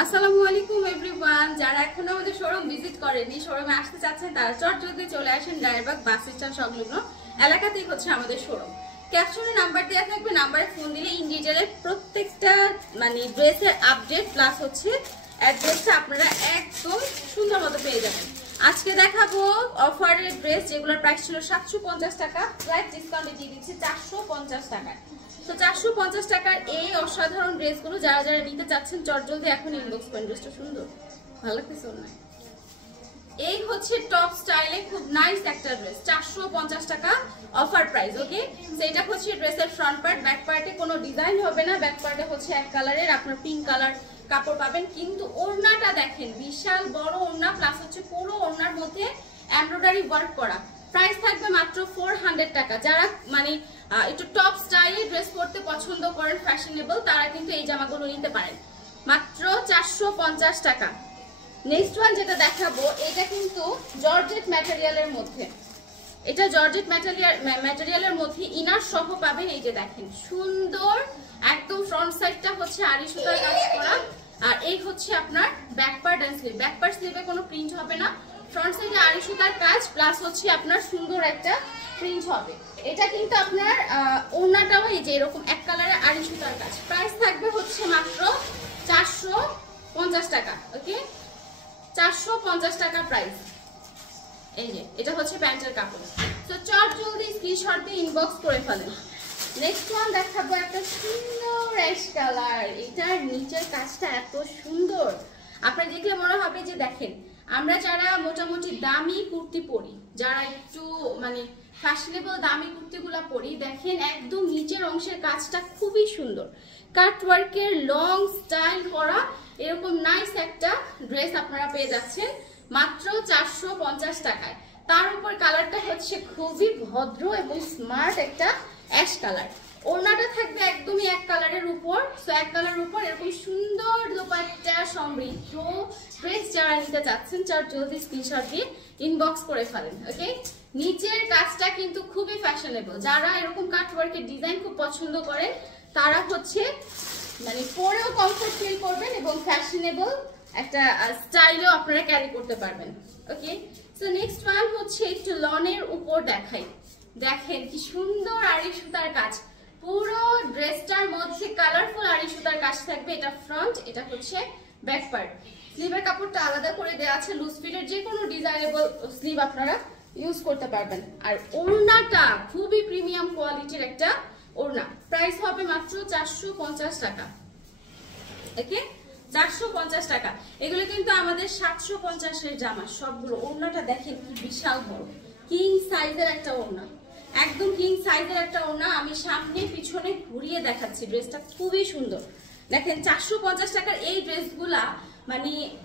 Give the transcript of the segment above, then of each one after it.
আসসালামু আলাইকুম এভরিওয়ান, যারা এখনো আমাদের শোরুম ভিজিট করেনি, শোরুমে আসতে চাচ্ছেন তারা চটজলদি চলে আসেন। ডায়রাবাগ বাস স্ট্যান্ড সংলগ্ন এলাকাতেই হচ্ছে আমাদের শোরুম। ক্যাপশনে নাম্বার দেওয়া থাকবে, নাম্বারে ফোন দিলে ইন ডিটেইলে প্রত্যেকটা ড্রেসের আপডেট প্লাস হচ্ছে অ্যাড্রেসটা আপনারা একদম সুন্দর মতো পেয়ে যাবেন। আজকে দেখাবো অফারের ড্রেস যেগুলোর প্রাইস ছিল 750 টাকা, ফ্ল্যাট ডিসকাউন্টে দিয়ে দিচ্ছি 450 টাকায়। তো 450 টাকার এই অসাধারণ ড্রেসগুলো যারা যারা নিতে চাচ্ছেন চটজলদি এখন ইনবক্স করেন। ড্রেসটা সুন্দর, ভালো লাগতেছে না? এই হচ্ছে টপ স্টাইলে খুব নাইস একটা ড্রেস, 450 টাকা অফার প্রাইস। ওকে, সেটা হচ্ছে ড্রেসের ফ্রন্ট পার্ট, ব্যাক পার্টে কোনো ডিজাইন হবে না। ব্যাক পার্টে হচ্ছে এক কালারের আপনার পিঙ্ক কালার কাপড় পাবেন, কিন্তু ওড়নাটা দেখেন বিশাল বড় ওড়না, প্লাস হচ্ছে পুরো ওড়নার মধ্যে এমব্রয়ডারি ওয়ার্ক করা। প্রাইস থাকবে মাত্র 400 টাকা। যারা একটু টপ স্টাইলে ড্রেস পরতে পছন্দ করেন, ফ্যাশনেবল, তারা কিন্তু এই জামাগুলো নিতে পারেন মাত্র 450 টাকা। নেক্সট ওয়ান যেটা দেখাবো, এটা কিন্তু জর্জেট ম্যাটেরিয়ালের মধ্যে, এটা জর্জেট ম্যাটেরিয়ালের মধ্যে ইনার সহ পাবেন। এই যে দেখেন সুন্দর একদম ফ্রন্ট সাইডটা হচ্ছে আড়ি সুতার কাজ করা, আর এই হচ্ছে আপনার back part and sleeve. Back part স্লিভে কোনো প্রিন্ট হবে না, ফ্রন্ট সাইডে আড়ি সুতার কাজ প্লাস হচ্ছে আপনার সুন্দর একটা প্রিন্ট হবে। এটা কিন্তু আপনার ওড়নাটাও এই যে এরকম এক কালারের আড়ি সুতার কাজ। প্রাইস থাকবে হচ্ছে মাত্র 450 টাকা। ওকে, 450 টাকা প্রাইস। এই যে এটা হচ্ছে প্যান্টের কাপড়। তো চটজলদি স্ক্রিনশট দিয়ে ইনবক্স করে ফেলেন। নেক্সট ওয়ান দেখাবো একটা সুন্দর অ্যাশ কালার। এটার নিচের কাজটা এত সুন্দর, আপনারা দেখলে মনে হবে যে দেখেন আমরা যারা মোটামুটি দামি কুর্তি পরি, যারা একটু ফ্যাশনেবল দামি কুর্তিগুলো পরি, দেখেন একদম নিচের অংশের কাজটা খুবই সুন্দর, কাটওয়ার্কের লং স্টাইল করা এরকম নাইস একটা ড্রেস আপনারা পেয়ে যাচ্ছেন মাত্র 450 টাকায়। তার উপর কালারটা হচ্ছে খুবই ভদ্র এবং স্মার্ট একটা অ্যাশ কালার। ওড়নাটা থাকবে একদমই এক কালারের উপর, সো এক কালারের উপর এরকম সুন্দর দোপাট্টা সমৃদ্ধ ড্রেস যারা নিতে চাচ্ছেন চটজলদি স্ক্রিনশট দিয়ে ইনবক্স করে ফেলেন। ওকে, নিচের কাজটা কিন্তু খুবই ফ্যাশনেবল, যারা এরকম কাটওয়ার্কের ডিজাইন খুব পছন্দ করেন তারা হচ্ছে পরেও কমফোর্ট ফিল করবেন এবং ফ্যাশনেবল একটা স্টাইলও আপনারা ক্যারি করতে পারবেন। ওকে, সো নেক্সট ওয়ান হচ্ছে একটু লনের উপর দেখাই। দেখেন কি সুন্দর আড়ি সুতার কাজ, পুরো ড্রেসটার মধ্যে কালারফুল আড়ি সুতার কাজ থাকবে। এটা ফ্রন্ট, এটা হচ্ছে ব্যাক পার্ট। স্লিভের কাপড়টা আলাদা করে দেওয়া আছে, লুজ ফিটের যে কোনো ডিজাইনেবল স্লিভ আপনারা ইউজ করতে পারবেন। আর ওড়নাটা খুবই প্রিমিয়াম কোয়ালিটির একটা ওড়না। প্রাইস হবে মাত্র 450 টাকা। ওকে, 450 টাকা। এগুলো কিন্তু আমাদের 750-এর জামা সবগুলো। ওড়নাটা দেখেন কি বিশাল বড়, কিং সাইজের একটা ওড়না, একদম কিং সাইজের একটা ওড়না। আমি সামনে পিছনে ঘুরিয়ে দেখাচ্ছি, ড্রেসটা খুবই সুন্দর। দেখেন 450 টাকার এই ড্রেসগুলা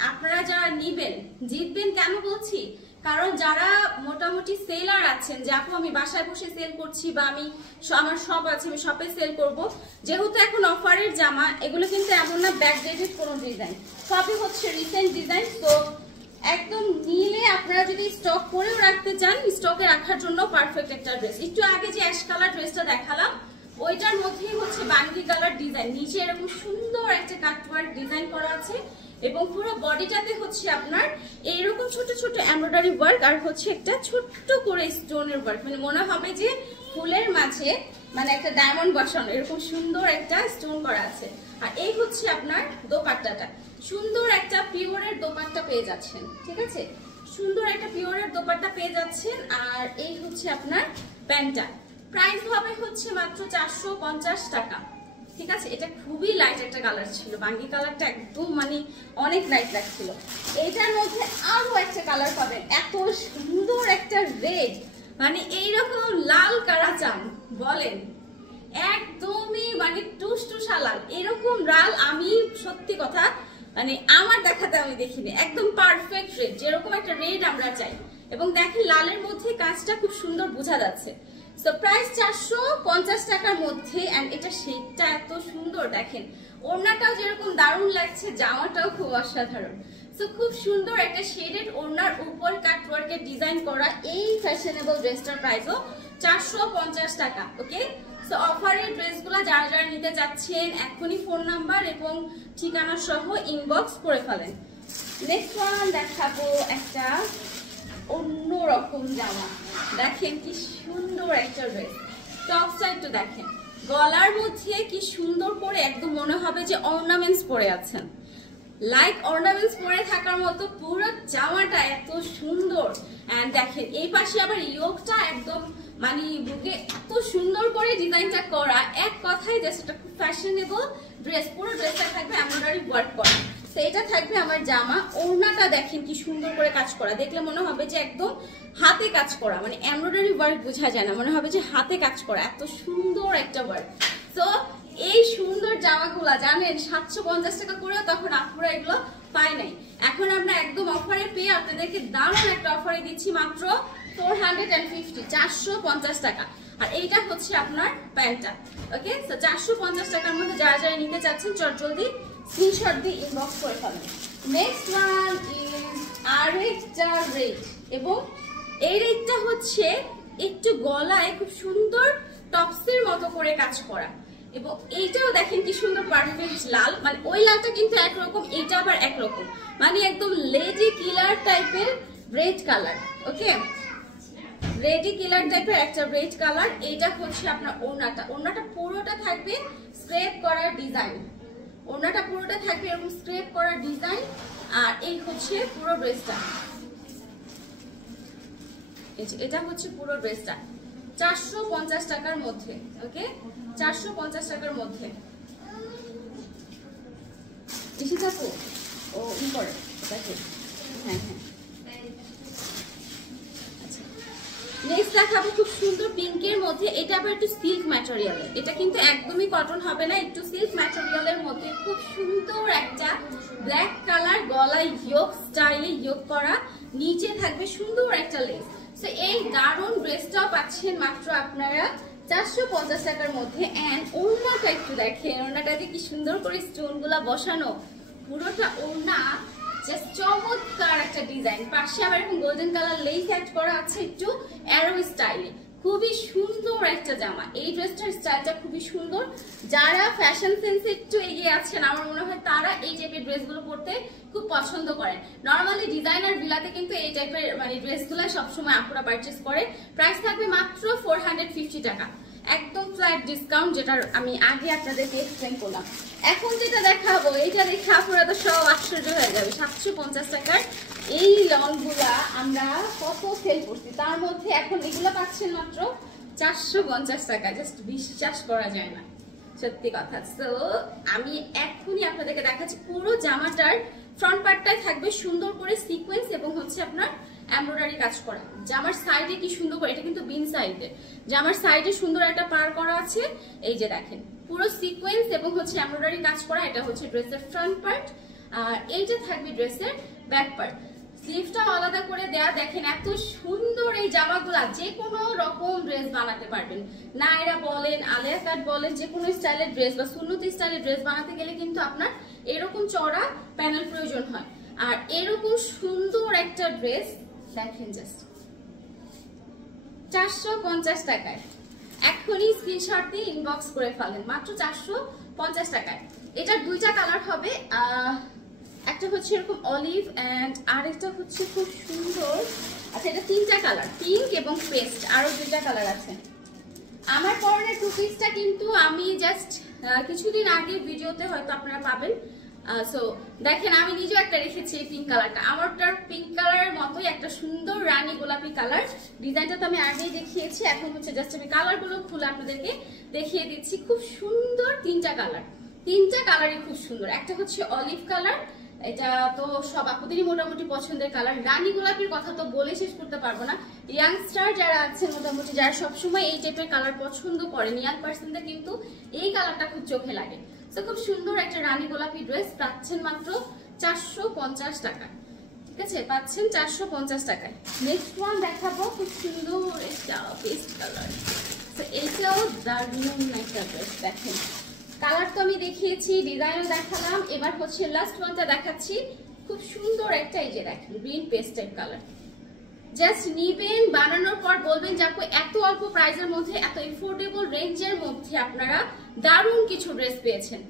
আপনারা যারা নিবেন জিতবেন। কেন বলছি? কারণ যারা মোটামুটি সেলার আছেন যে আপু আমি বাসায় বসে সেল করছি বা আমার শপ আছে আমি শপে সেল করব, যেহেতু এখন অফারের জামা, এগুলো কিন্তু এমন না ব্যাকডেটেড কোনো ডিজাইন, সবই হচ্ছে রিসেন্ট ডিজাইন। তো একদম নিলে আপনারা যদি স্টক করেও রাখতে চান, স্টকে রাখার জন্য পারফেক্ট একটা ড্রেস। একটু আগে যে অ্যাশ কালার ড্রেসটা দেখালাম ওইটার মধ্যেই হচ্ছে বাঙ্গি কালার ডিজাইন, নিচে এরকম সুন্দর একটা কাটওয়ার্ক ডিজাইন করা আছে এবং পুরো বডিটাতে হচ্ছে আপনার এইরকম ছোট ছোট এমব্রয়ডারি ওয়ার্ক আর হচ্ছে একটা ছোট্ট করে স্টোনের ওয়ার্ক, মনে হবে যে ফুলের মাঝে একটা ডায়মন্ড বসানো, এরকম সুন্দর একটা স্টোন করা আছে। আর এই হচ্ছে আপনার দোপাট্টাটা, সুন্দর একটা পিওরের দোপাট্টা পেয়ে যাচ্ছেন। ঠিক আছে, সুন্দর একটা পিওরের দোপাট্টা পেয়ে যাচ্ছেন। আর এই হচ্ছে আপনার প্যান্টটা। প্রাইস হবে হচ্ছে মাত্র 450 টাকা। ঠিক আছে, এটা খুবই লাইট একটা কালার ছিল, বাঙ্গি কালারটা একদম অনেক লাইট লাগছিল। এটার মধ্যে আরো একটা কালার পাবেন, এত সুন্দর একটা রেড, এইরকম লাল কারা চান বলেন, একদমই টুসটুসা লাল। এরকম লাল আমি সত্যি কথা আমার দেখাতে আমি দেখিনি, একদম পারফেক্ট রেড, যেরকম একটা রেড আমরা চাই। এবং দেখেন লালের মধ্যে কাজটা খুব সুন্দর বোঝা যাচ্ছে। সো প্রাইস 450 টাকার মধ্যে। এন্ড এটা শেডটা এত সুন্দর, দেখেন ওড়নাটাও যেরকম দারুণ লাগছে, জামাটাও খুব অসাধারণ। সো খুব সুন্দর একটা শেডেড ওড়নার উপর কাটওয়ার্কের ডিজাইন করা এই ফ্যাশনেবল ড্রেসটার প্রাইসও 450 টাকা। ওকে, সো অফারের ড্রেসগুলো যারা যারা নিতে চাচ্ছেন এখনই ফোন নাম্বার এবং ঠিকানা সহ ইনবক্স করে ফেলেন। নেক্সট ওয়ান দেখাবো একটা অন্যরকম জামা। দেখেন কি সুন্দর একটা ড্রেস, টপ সাইড তো দেখেন, গলার মধ্যে কি সুন্দর করে একদম মনে হবে যে অর্নামেন্টস পরে আছেন, লাইক অর্নামেন্টস পরে থাকার মতো পুরো জামাটা এত সুন্দর। এন্ড দেখেন এই পাশে আবার ইয়োগটা একদম মানে বুকে এত সুন্দর করে ডিজাইনটা করা, এক কথায় জাস্ট এটা খুব ফ্যাশনেবল ড্রেস। পুরো ড্রেসটা থাকবে এমব্রয়ডারি ওয়ার্ক করা। তো এটা থাকবে আমার জামা। ওড়নাটা দেখেন কি সুন্দর করে কাজ করা, দেখলে মনে হবে যে একদম হাতে কাজ করা, মানে এমব্রয়ডারি ওয়ার্ক বোঝা যায় না, মনে হবে যে হাতে কাজ করা, এত সুন্দর একটা ওয়ার্ক। তো এই সুন্দর জামাগুলা জানেন 750 টাকা করেও তখন আপুরা এগুলো পায় নাই। এখন আমরা একদম অফারে পেয়ে আপনাদেরকে দারুণ একটা অফারে দিচ্ছি মাত্র 450, 450 টাকা। আর এইটা হচ্ছে আপনার প্যান্টটা। ওকে, তো 450 টাকার মধ্যে যারা যারা নিতে চাচ্ছেন জলদি স্ক্রিনশট দিয়ে ইনবক্স করে ফেলেন। নেক্সট ওয়ান ইজ আরেকটা রেড, এবং এই রেডটা হচ্ছে একটু গলায় খুব সুন্দর টপসের মতো করে কাজ করা, এবং এইটাও দেখেন কি সুন্দর পারফেক্ট লাল, মানে ওই লালটা কিন্তু একরকম, এইটা আবার একরকম, মানে একদম লেডি কিলার টাইপের রেড কালার। ওকে, রেডি কিলার টাইপের একটা রেড কালার। এইটা হচ্ছে আপনার ওড়নাটা, ওড়নাটা পুরোটা থাকবে স্ক্রেপ করা ডিজাইন, ওড়নাটা পুরোটা থাকবে এরকম স্ক্রেপ করা ডিজাইন। আর এই হচ্ছে পুরো ড্রেসটা, এটা হচ্ছে পুরো ড্রেসটা 450 টাকার মধ্যে। ওকে, 450 টাকার মধ্যে। এসে থাকো ও ই করে, হ্যাঁ হ্যাঁ। নেক্সট দেখাবো খুব সুন্দর পিঙ্কের মধ্যে, এটা আবার একটু সিল্ক ম্যাটেরিয়ালের, এটা কিন্তু একদমই কটন হবে না, একটু সিল্ক ম্যাটেরিয়ালের মধ্যে খুব সুন্দর একটা ব্ল্যাক কালার, গলায় ইয়োগ স্টাইলে ইয়োগ করা, নিচে থাকবে সুন্দর একটা লেস। তো এই দারুণ ড্রেসটাও পাচ্ছেন মাত্র আপনারা 450 টাকার মধ্যে। এন্ড ওড়নাটা একটু দেখেন, ওড়নাটাতে কি সুন্দর করে স্টোন গুলা বসানো, পুরোটা ওড়না জাস্ট চমৎকার একটা ডিজাইন, পাশে আবার এরকম গোল্ডেন কালার লেস অ্যাড করা আছে একটু অ্যারো স্টাইলে, খুবই সুন্দর একটা জামা। এই ড্রেসটার স্টাইলটা খুবই সুন্দর। যারা ফ্যাশন সেন্সে একটু এগিয়ে আছেন আমার মনে হয় তারা এই টাইপের ড্রেসগুলো পরতে খুব পছন্দ করেন। নর্মালি ডিজাইনার বিলাতে কিন্তু এই টাইপের মানে ড্রেসগুলো সবসময় আপুরা পারচেস করে। প্রাইস থাকবে মাত্র 450 টাকা, একদম ফ্ল্যাট ডিসকাউন্ট, যেটা আমি আগে আপনাদেরকে এক্সপ্লেন করলাম। এখন যেটা দেখাবো এটা দেখে আপুরা তো সব আশ্চর্য হয়ে যাবে। 750 টাকার এই লংগুলা আমরা কত সেল করছি, তার মধ্যে এখন এগুলো পাচ্ছেন মাত্র 450 টাকা। জাস্ট বিশ্বাস করা যায় না, সত্যি কথা। তো আমি এখনই আপনাদেরকে দেখাচ্ছি পুরো জামাটার ফ্রন্ট পার্টটাই থাকবে সুন্দর করে সিকোয়েন্স এবং হচ্ছে আপনার এমব্রয়ডারি কাজ করা। জামার সাইডে কি সুন্দর করে, এটা কিন্তু বিন সাইডে, জামার সাইডে সুন্দর একটা পার করা আছে, এই যে দেখেন পুরো সিকোয়েন্স এবং হচ্ছে এমব্রয়ডারি কাজ করা। এটা হচ্ছে ড্রেসের ফ্রন্ট পার্ট, আর এইটা থাকবে ড্রেসের ব্যাক পার্ট। স্লিভটাও আলাদা করে দেয়া, দেখেন এত সুন্দর এই জামাগুলা যে কোনো রকম ড্রেস বানাতে পারবেন। নায়রা বলেন, আলিয়া কাট বলেন, যে কোনো স্টাইলের ড্রেস বা সুন্নতি স্টাইলের ড্রেস বানাতে গেলে কিন্তু আপনার এরকম চড়া প্যানেল প্রয়োজন হয়। আর এরকম সুন্দর একটা ড্রেস দেখেন জাস্ট 450 টাকায়। এখনই স্ক্রিনশট দিয়ে ইনবক্স করে ফেলেন মাত্র 450 টাকায়। এটার দুইটা কালার হবে, একটা হচ্ছে এরকম অলিভ এন্ড আরেকটা হচ্ছে খুব সুন্দর, আচ্ছা এটা তিনটা কালার, পিঙ্ক এবং পেস্ট, আরো দুইটা কালার আছে। আমার পরনের টু পিসটা কিন্তু আমি জাস্ট কিছুদিন আগে ভিডিওতে হয়তো আপনারা পাবেন। সো দেখেন আমি নিজেও একটা রেখেছি এই পিঙ্ক কালারটা, আমারটার পিঙ্ক কালারের মতোই একটা সুন্দর রানী গোলাপি কালার। ডিজাইনটা তো আমি আগেই দেখিয়েছি, এখন হচ্ছে জাস্ট আমি কালারগুলো খুলে আপনাদেরকে দেখিয়ে দিচ্ছি। খুব সুন্দর তিনটা কালার, তিনটা কালারই খুব সুন্দর। একটা হচ্ছে অলিভ কালার, এটা তো সব আপুদেরই মোটামুটি পছন্দের কালার। রানী গোলাপির কথা তো বলে শেষ করতে পারবো না। ইয়াংস্টার যারা আছেন মোটামুটি, যারা সবসময় এই টাইপের কালার পছন্দ করেন, ইয়াং পার্সনদের কিন্তু এই কালারটা খুব চোখে লাগে। তো খুব সুন্দর একটা রানী গোলাপি ড্রেস পাচ্ছেন মাত্র 450 টাকা। ঠিক আছে, পাচ্ছেন 450 টাকায়। নেক্সট ওয়ান দেখাবো খুব সুন্দর একটা পেস্ট কালার। তো এইটাও দারুণ একটা ড্রেস, দেখেন কালার তো আমি দেখিয়েছি, ডিজাইনও দেখালাম, এবার হচ্ছে লাস্ট ওয়ানটা দেখাচ্ছি। খুব সুন্দর একটা, এই যে দেখেন গ্রিন পেস্টের কালার, জাস্ট নিবেন, বানানোর পর বলবেন যে আপু এত অল্প প্রাইসের মধ্যে, এত এফোর্ডেবল রেঞ্জের মধ্যে আপনারা দারুণ কিছু ড্রেস পেয়েছেন।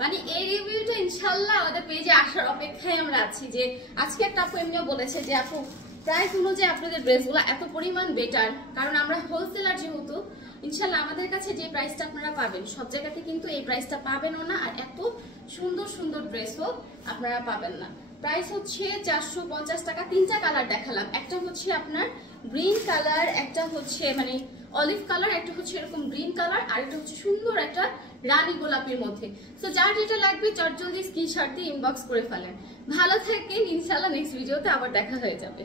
মানে এই রিভিউটা ইনশাল্লাহ আমাদের পেজে আসার অপেক্ষায় আমরা আছি। যে আজকে একটা আপু এমনিও বলেছে যে আপু প্রাইস অনুযায়ী আপনাদের ড্রেসগুলো এত পরিমাণ বেটার, কারণ আমরা হোলসেলার যেহেতু ইনশাল্লাহ আমাদের কাছে যে প্রাইসটা আপনারা পাবেন সব জায়গাতে কিন্তু এই প্রাইসটা পাবেনও না, আর এত সুন্দর সুন্দর ড্রেসও আপনারা পাবেন না। প্রাইস হচ্ছে 450 টাকা। তিনটা কালার দেখালাম, একটা হচ্ছে আপনার গ্রিন কালার, একটা হচ্ছে মানে অলিভ কালার, একটা হচ্ছে এরকম গ্রিন কালার, আর একটা হচ্ছে সুন্দর একটা রানী গোলাপির মধ্যে। তো যার যেটা লাগবে চটজলদি স্ক্রিনশট দিয়ে ইনবক্স করে ফেলেন। ভালো থাকেন, ইনশাআল্লাহ নেক্সট ভিডিওতে আবার দেখা হয়ে যাবে।